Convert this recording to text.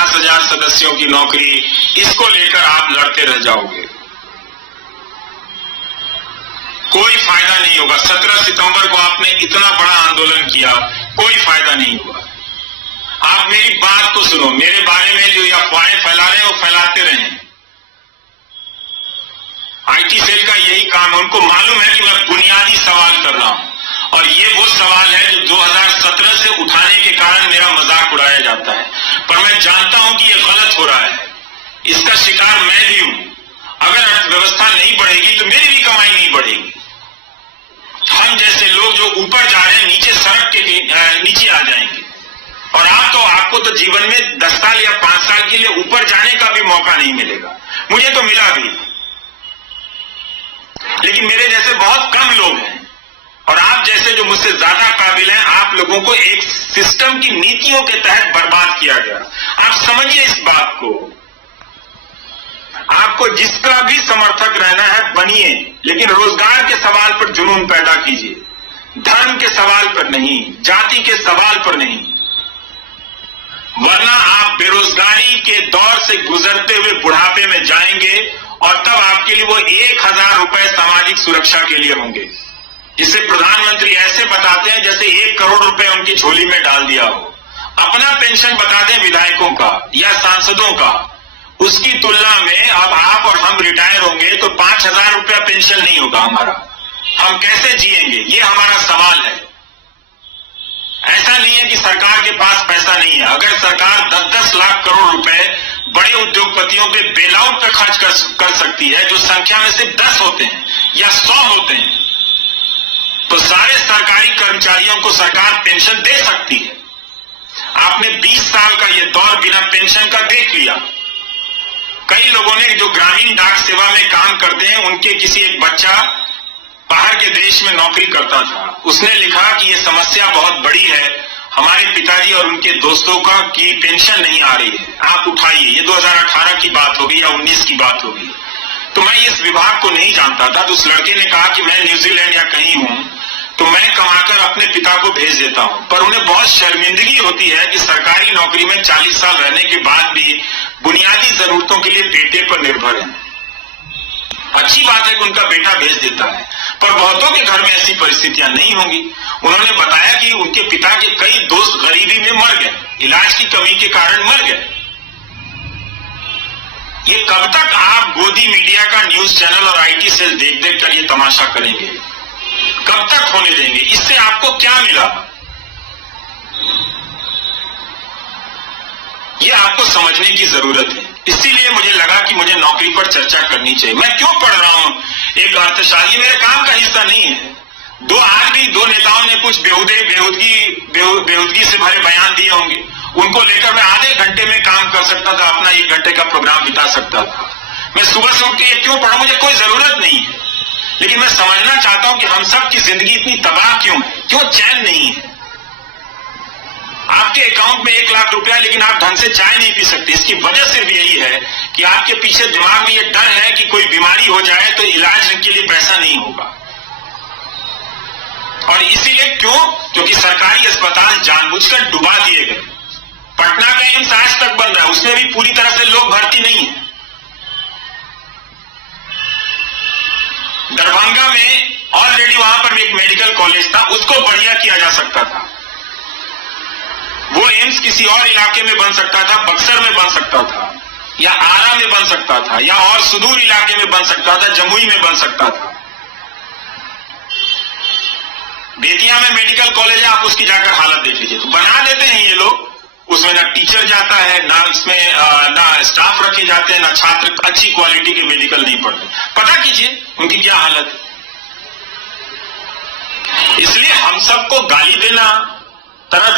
50,000 सदस्यों की नौकरी, इसको लेकर आप लड़ते रह जाओगे, कोई फायदा नहीं होगा। 17 सितंबर को आपने इतना बड़ा आंदोलन किया, कोई फायदा नहीं हुआ। आप मेरी बात को सुनो, मेरे बारे में जो अफवाहें फैला रहे हैं वो फैलाते रहें। आईटी सेल का यही काम है, उनको मालूम है कि मैं बुनियादी सवाल कर रहा हूं और ये वो सवाल है जो 2017 से उठाने के कारण मेरा मजाक उड़ाया जाता है, पर मैं जानता हूं कि ये गलत हो रहा है, इसका शिकार मैं भी हूं। अगर अर्थव्यवस्था नहीं बढ़ेगी तो मेरी भी कमाई नहीं बढ़ेगी। हम जैसे लोग जो ऊपर जा रहे हैं नीचे सड़क के नीचे आ जाएंगे, और आपको तो जीवन में 10 साल या 5 साल के लिए ऊपर जाने का भी मौका नहीं मिलेगा। मुझे तो मिला भी, लेकिन मेरे जैसे बहुत कम लोग हैं, और आप जैसे जो मुझसे ज्यादा काबिल हैं, आप लोगों को एक सिस्टम की नीतियों के तहत बर्बाद किया गया। आप समझिए इस बात को। आपको जिसका भी समर्थक रहना है बनिए, लेकिन रोजगार के सवाल पर जुनून पैदा कीजिए, धर्म के सवाल पर नहीं, जाति के सवाल पर नहीं, वरना आप बेरोजगारी के दौर से गुजरते हुए बुढ़ापे में जाएंगे और तब आपके लिए वो 1,000 रुपए सामाजिक सुरक्षा के लिए होंगे, जिसे प्रधानमंत्री ऐसे बताते हैं जैसे 1 करोड़ रुपए उनकी झोली में डाल दिया हो। अपना पेंशन बता दें विधायकों का या सांसदों का, उसकी तुलना में अब आप और हम रिटायर होंगे तो 5,000 रुपया पेंशन नहीं होगा हमारा। हम कैसे जिएंगे, ये हमारा सवाल है। ऐसा नहीं है कि सरकार के पास पैसा नहीं है। अगर सरकार 10-10 लाख करोड़ रुपए बड़े उद्योगपतियों पे बेल आउट पे खर्च कर सकती है, जो संख्या में सिर्फ 10 होते हैं या 100 होते हैं, तो सारे सरकारी कर्मचारियों को सरकार पेंशन दे सकती है। आपने 20 साल का ये दौर बिना पेंशन का देख लिया। कई लोगों ने जो ग्रामीण डाक सेवा में काम करते हैं, उनके किसी एक बच्चा बाहर के देश में नौकरी करता था, उसने लिखा कि ये समस्या बहुत बड़ी है, हमारे पिताजी और उनके दोस्तों का की पेंशन नहीं आ रही है, आप उठाइए। ये 2018 की बात होगी या 19 की बात होगी। तो मैं इस विभाग को नहीं जानता था, तो उस लड़के ने कहा कि मैं न्यूजीलैंड या कहीं हूं तो मैं कमाकर अपने पिता को भेज देता हूं, पर उन्हें बहुत शर्मिंदगी होती है कि सरकारी नौकरी में 40 साल रहने के बाद भी बुनियादी जरूरतों के लिए बेटे पर निर्भर है। अच्छी बात है कि उनका बेटा भेज देता है, पर बहुतों के घर में ऐसी परिस्थितियां नहीं होंगी। उन्होंने बताया कि उनके पिता के कई दोस्त गरीबी में मर गए, इलाज की कमी के कारण मर गए। ये कब तक आप गोदी मीडिया का न्यूज चैनल और आईटी सेल देख देख कर ये तमाशा करेंगे, कब तक होने देंगे? इससे आपको क्या मिला, ये आपको समझने की जरूरत है। इसीलिए मुझे लगा कि मुझे नौकरी पर चर्चा करनी चाहिए। मैं क्यों पढ़ रहा हूं? एक अर्थशास्त्री मेरे काम का हिस्सा नहीं है। आज भी दो नेताओं ने कुछ बेहूदगी से भरे बयान दिए होंगे, उनको लेकर मैं आधे घंटे में काम कर सकता था, अपना 1 घंटे का प्रोग्राम बिता सकता था। मैं सुबह से उठ के क्यों पढ़ा, मुझे कोई जरूरत नहीं है, लेकिन मैं समझना चाहता हूं कि हम सब की जिंदगी इतनी तबाह क्यों है, क्यों चैन नहीं है। आपके अकाउंट में 1 लाख रुपया, लेकिन आप ढंग से चाय नहीं पी सकते। इसकी वजह सिर्फ यही है कि आपके पीछे दिमाग में ये डर है कि कोई बीमारी हो जाए तो इलाज के लिए पैसा नहीं होगा। और इसीलिए क्योंकि सरकारी अस्पताल जानबूझकर डुबा दिए गए। पटना का एम्स आज तक बंद है, उसमें भी पूरी तरह से लोग भर्ती नहीं है। दरभंगा में ऑलरेडी वहां पर भी एक मेडिकल कॉलेज था, उसको बढ़िया किया जा सकता था। वो एम्स किसी और इलाके में बन सकता था, बक्सर में बन सकता था, या आरा में बन सकता था, या और सुदूर इलाके में बन सकता था, जमुई में बन सकता था। बेतिया में मेडिकल कॉलेज है, आप उसकी जाकर हालत देख लीजिए। तो बना देते हैं ये लोग, उसमें ना टीचर जाता है, ना उसमें ना स्टाफ रखे जाते हैं, ना छात्र अच्छी क्वालिटी के मेडिकल नहीं पढ़ते। पता कीजिए उनकी क्या हालत है। इसलिए हम सबको गाली देना, तरह तरह